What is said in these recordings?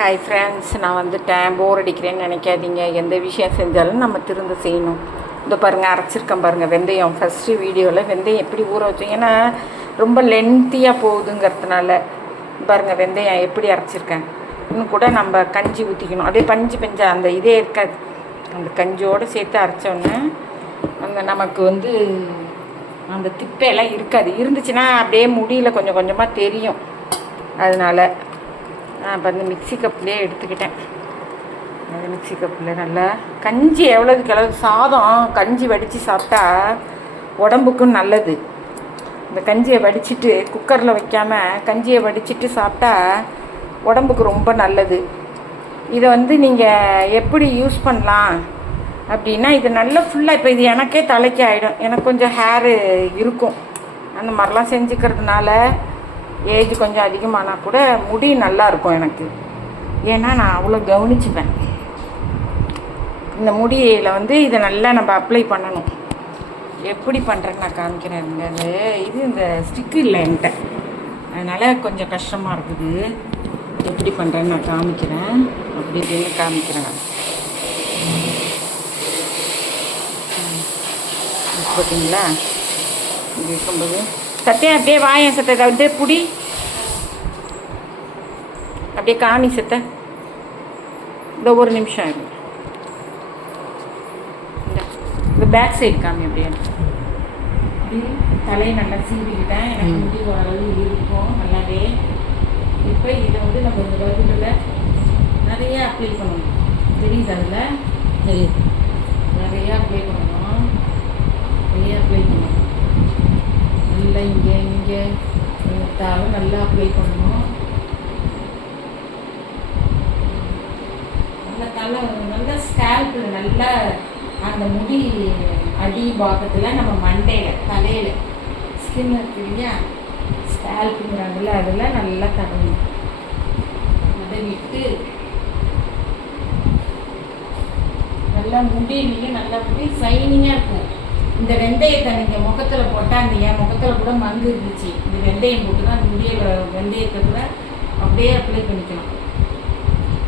Hi friends, நான் வந்துட்டேன். போர் அடிக்கிறேன்னு நினைக்காதீங்க. எந்த விஷயம் செஞ்சாலும் நம்ம திரும்ப செய்யணும். இந்த பாருங்கள், அரைச்சிருக்கேன் பாருங்கள் வெந்தயம். ஃபஸ்ட்டு வீடியோவில் வெந்தயம் எப்படி ஊற வச்சோம், ஏன்னா ரொம்ப லென்த்தியாக போகுதுங்கிறதுனால பாருங்கள் வெந்தயம் எப்படி அரைச்சிருக்கேன். இன்னும் கூட நம்ம கஞ்சி ஊற்றிக்கணும். அப்படியே பஞ்சா அந்த இதே இருக்காது. அந்த கஞ்சியோடு சேர்த்து அரைச்சோன்னே அந்த நமக்கு அந்த திப்பையெல்லாம் இருக்காது. இருந்துச்சுன்னா அப்படியே முடியல கொஞ்சம் கொஞ்சமாக தெரியும். அதனால் நான் இப்போ அந்த மிக்சி கப்லேயே எடுத்துக்கிட்டேன். அந்த மிக்சி கப்பில் நல்லா கஞ்சி எவ்வளோதுக்கு எவ்வளோ சாதம் கஞ்சி வடித்து சாப்பிட்டா உடம்புக்கும் நல்லது. இந்த கஞ்சியை வடிச்சிட்டு குக்கரில் வைக்காமல் கஞ்சியை வடிச்சிட்டு சாப்பிட்டா உடம்புக்கு ரொம்ப நல்லது. இதை நீங்கள் எப்படி யூஸ் பண்ணலாம் அப்படின்னா, இது நல்லா ஃபுல்லாக இப்போ இது எனக்கே தலைக்கு ஆகிடும். எனக்கு கொஞ்சம் ஹேரு இருக்கும். அந்த மாதிரிலாம் செஞ்சுக்கிறதுனால ஏஜ் கொஞ்சம் அதிகமானால் கூட முடி நல்லாயிருக்கும் எனக்கு. ஏன்னா நான் அவ்வளோ கவனிச்சுப்பேன். இந்த முடியில் இதை நல்லா நம்ம அப்ளை பண்ணணும். எப்படி பண்ணுறேன்னு நான் காமிக்கிறேன். இது இந்த ஸ்டிக்கு இல்லை என்கிட்ட, அதனால் கொஞ்சம் கஷ்டமாக இருக்குது. எப்படி பண்ணுறேன்னு நான் காமிக்கிறேன். அப்படி இப்படின்னு காமிக்கிறேன். பார்த்தீங்களா, இங்கே இருக்கும்போது சத்தையும் அப்படியே வாயன் சத்தை புடி அப்படியே காமி சத்தை. இந்த ஒரு நிமிஷம் ஆகும். இந்த பேக் சைடு காமி அப்படியே தலையை நல்லா சீவிக்கிட்டேன். எனக்கு முடி ஓரளவு இருக்கும் நல்லாவே. இப்போ இதை நம்ம இந்த வகுப்பில் நிறைய அப்ளை பண்ணணும். தெரியுது, அதில் தெரியுது. நிறையா அப்ளை பண்ணணும். நிறைய அப்ளை பண்ணணும். நல்லா இங்கே எடுத்தாலும் நல்லா அப்ளை பண்ணணும். நல்லா நல்லா ஸ்கேல்பில் நல்லா அந்த முடி அடி பாகத்தில் நம்ம மண்டையில் தலையில் ஸ்கின் இருக்கு இல்லையா, ஸ்கேல்ப்புங்கிறாங்கல்ல, அதில் நல்லா தடவணும். தடவிட்டு நல்லா முடியிலையும் நல்லா முடி ஷைனிங்காக இருக்கும். இந்த வெந்தயத்தை நீங்கள் முகத்தில் போட்டால், அந்த என் முகத்தில் கூட மங்கு இருந்துச்சு. இந்த வெந்தயம் போட்டு தான் அந்த முடியில் வெந்தயத்தை கூட அப்படியே அப்ளை பண்ணிக்கலாம்.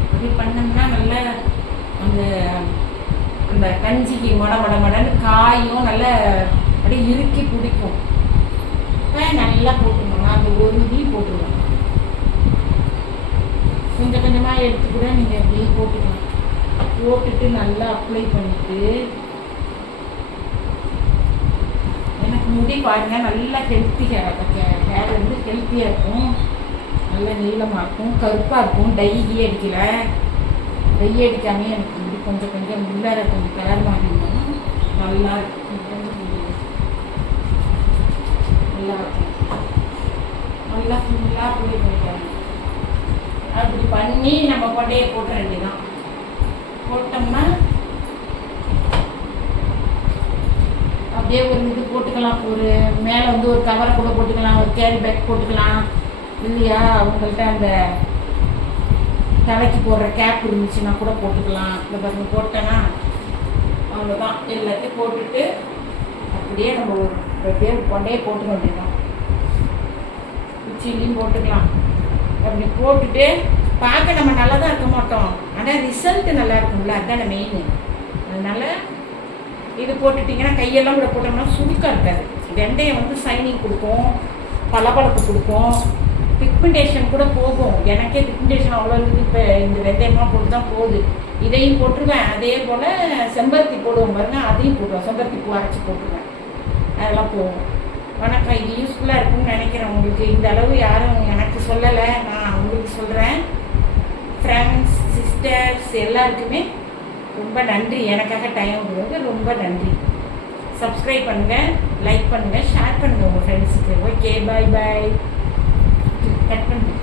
அப்படி பண்ணோம்னா நல்லா அந்த அந்த கஞ்சிக்கு மடன்னு காயும் நல்லா அப்படியே இறுக்கி பிடிக்கும். நல்லா போட்டுருவோம். நான் அந்த ஒரு போட்டுருவேன். கொஞ்சம் கொஞ்சமாக எடுத்து கூட நீங்கள் அப்படியே போட்டுக்கலாம். போட்டுட்டு நல்லா அப்ளை பண்ணிவிட்டு எனக்கு முடி பாருங்க நல்லா ஹெல்த்தி ஹேர் ஹெல்த்தியாக இருக்கும். நல்லா நீளமாக இருக்கும், கருப்பாக இருக்கும். டையே அடிக்கல. டை அடிக்காமே எனக்கு முடி கொஞ்சம் கொஞ்சம் உள்ளார கொஞ்சம் கலர் மாறிடும். நல்லா நல்லா இருக்கும். நல்லா ஃபுல்லாக அப்ளை பண்ணிக்கலாம். அப்படி பண்ணி நம்ம கொண்டையை போட்ட வேண்டியதான். போட்டோம்னா அப்படியே ஒரு இது போட்டுக்கலாம். ஒரு மேலே ஒரு கவரை கூட போட்டுக்கலாம், ஒரு கேரி பேக் போட்டுக்கலாம். இல்லையா, அவங்கள்ட்ட அந்த தலைக்கு போடுற கேப் இருந்துச்சுன்னா கூட போட்டுக்கலாம். இந்த பாருங்க போட்டேன்னா அவ்வளோதான். எல்லாத்தையும் போட்டுட்டு அப்படியே நம்ம ஒரு அப்படியே கொண்டையே போட்டுக்க வேண்டியதான். உச்சிலையும் போட்டுக்கலாம். அப்படி போட்டுட்டு பார்க்க நம்ம நல்லா தான் இருக்க மாட்டோம், ஆனால் ரிசல்ட்டு நல்லா இருக்கும்ல, அதுதான் மெயின். அதனால் இது போட்டுட்டிங்கன்னா கையெல்லாம் கூட போட்டோம்னா சுருக்காக இருக்காது. வெந்தயம் ஷைனிங் கொடுக்கும், பளபளப்பு கொடுக்கும், பிக்மெண்டேஷன் கூட போகும். எனக்கே பிக்மெண்டேஷன் அவ்வளோ இருக்குது. இப்போ இந்த வெந்தயமாக போட்டு தான் போகுது. இதையும் போட்டுருவேன். அதே போல் செம்பருத்தி போடுவோம் பாருங்க, அதையும் போட்டுருவேன். செம்பருத்தி பூ அரைச்சி போட்டுருவேன். அதெல்லாம் போகும். வணக்கம். இது யூஸ்ஃபுல்லாக இருக்குன்னு நினைக்கிறேன் உங்களுக்கு. இந்த அளவு யாரும் எனக்கு சொல்லலை, நான் உங்களுக்கு சொல்கிறேன். ஃப்ரெண்ட்ஸ், சிஸ்டர்ஸ் எல்லாருக்குமே ரொம்ப நன்றி. எனக்காக டைம் கொடுங்க, ரொம்ப நன்றி. சப்ஸ்கிரைப் பண்ணுங்கள், லைக் பண்ணுங்கள், ஷேர் பண்ணுங்கள் உங்கள் ஃப்ரெண்ட்ஸுக்கு. ஓகே, பாய் பாய். கட் பண்ணுங்கள்.